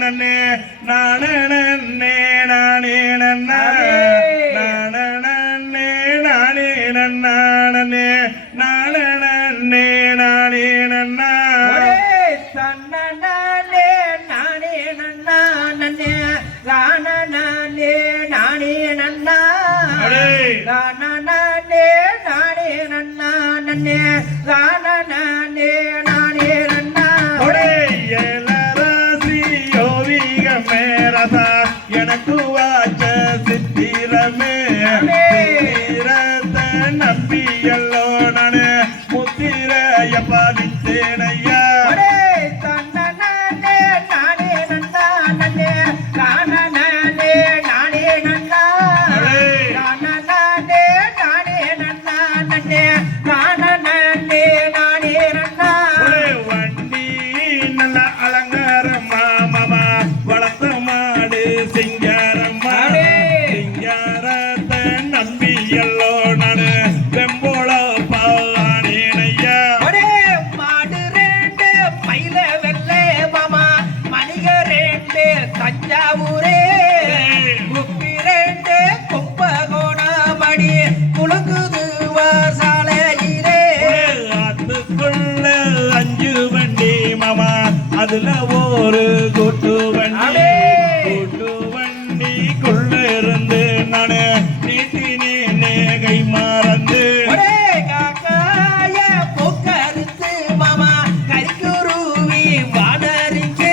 நன்னே நானே நன்னே நானே நன்னா நானே நன்னே நானே நன்னா நன்னே நானே நன்னே நானே நன்னா தன்ன நானே நானே நன்னா நன்னே ராண நானே நானே நன்னா ராண நானே நானே நன்னா நன்னே ராண நானே நானே நன்னா ஏலராசி யோவிகமே ரசா எனக்கு வாச்ச சித்திரமே சித்திரத்தை நம்பியல்லோ நானே முத்திரைய பாதித்தேனையா தஞ்சாவூரே முப்பிரண்டு கும்பகோணமடி குலுங்குது சாலையிலே அதுக்குள்ள 5 வண்டி மாமா அதுல ஒரு கூட்டு வண்டிக்குள்ள இருந்து நானு நீட்டினே கை மறந்து போக்கருத்து மாமா கரிக்குருவி வாடறிக்கு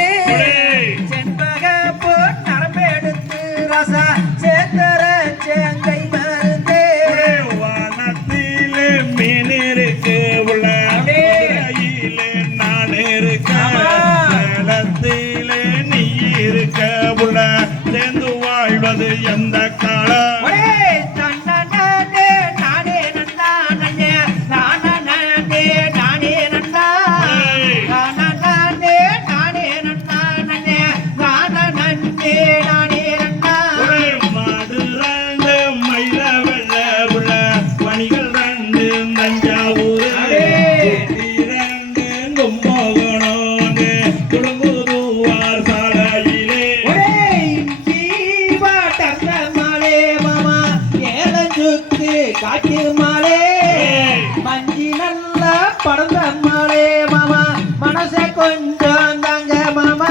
சேத்தர சேங்கை மருந்து வானத்திலே மீன் இருக்கு உள்ள நான் இருக்கத்திலே நீ இருக்க உள்ள சேர்ந்து வாழ்வது எந்த காலம் காட்டு மாலே மஞ்சி நல்லா படந்த மாலே மாமா மனச கொஞ்சம் தாங்க மாமா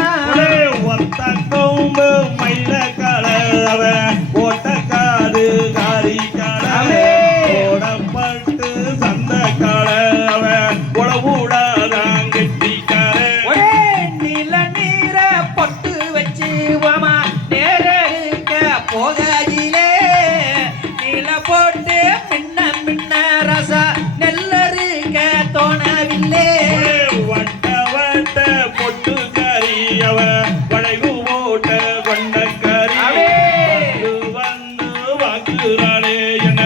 ஒத்த கொம்பு மயில கலவ ஓட்டக்காடு காரி கலவே ஓடப்பட்டு சந்த கலவ உளவுடாதான் கெட்டிக்கார நீல நீர பொட்டு வச்சு மாமா நேர போகாதிலே நீல போட்டு மின்ன ரசா நெல்லருக்க தோணவில்லை வட்ட வட்ட பொட்டு கரியவ வளைவு போட்ட கொண்ட கரி வந்து வாக்குறாளே என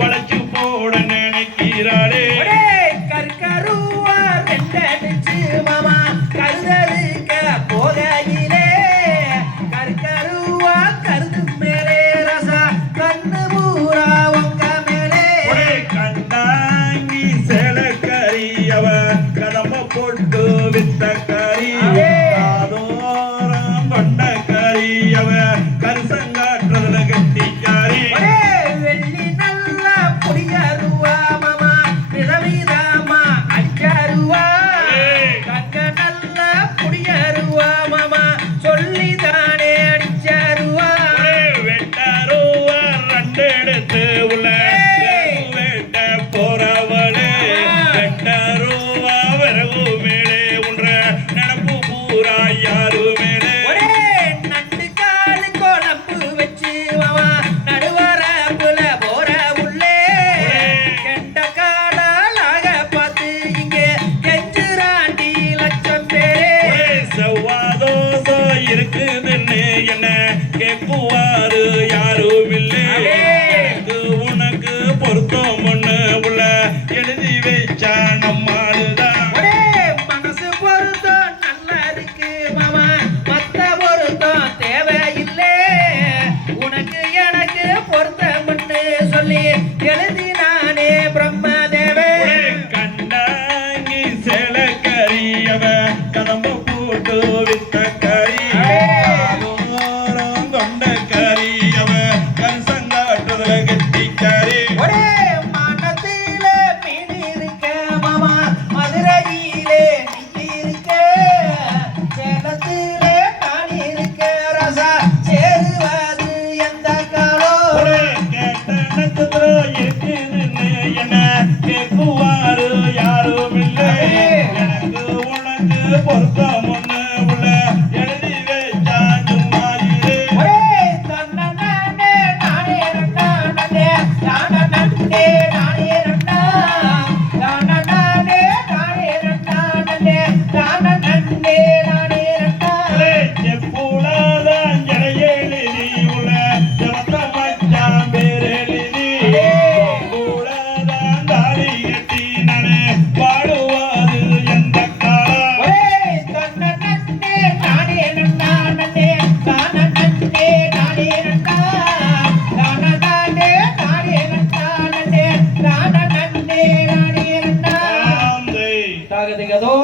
வளைச்சு போட நினைக்கிறாளே கற்கருவா ரெண்டடிச்சு மாமா கருதருக்க போகையிலே கற்கருவா கருது மேலே ரசா கண்ணு பூரா உங்க மேலே கண்டாங்கி சேலக்கரியவ கதம்ப போட்டு வித்த கரி காதோரம் கொண்ட கரியவ கரிசங்காற்றதுல கட்டிக்காரி வெள்ளி நல்லா புடியருவா மாமா விதவிதமா அடிச்சருவா கங்க நல்லா புடியருவா மாமா சொல்லிதானே அடிச்சருவா வெட்டாருவா 2 எடுத்து உள்ள வெட்ட போறவளே வெட்டாருவா விறகு மேலே உன்ற நடப்பு பூரா யாரு மேலே நண்டு காலு கோலப்பு வச்சு மாமா நடுவரப்புல போற உள்ளே கெண்ட காலாக பார்த்து இங்கே கெஞ்சுராண்டி லட்சம் பேரே செவ்வாதோசோ இருக்குதுன்னு என்ன கேட்குவாரு யாரும் இல்லை உனக்கு பொருத்தம் ஒண்ணு உள்ள எழுதி வச்சா நம்மாளுதான் மனசு பொருத்தம் நல்லா இருக்கு மாமா மத்த பொருத்தம் தேவையில்லை உனக்கு எனக்கு பொருத்தம்னு சொல்லி எழுதி நானே பிரம்மதேவே கண்டாங்கி சேலக்கரியவ கதம்ப போட்டு வித்த கரி பூலாதான் எழுதி உள்ள ஜனத்த மச்சான் பேரெழுதி பூலாதான் தாடி கட்டி நானே பாடுவாது எந்த காலம் ஒரே தன்ன நன்னே நானே நன்னா நன்னே தான நன்னே நானே நன்னா தான தானே நானே நன்னா நன்னே தான நன்னே நானே நன்னா ஆந்தை தாக திகதோ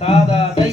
தாதா தை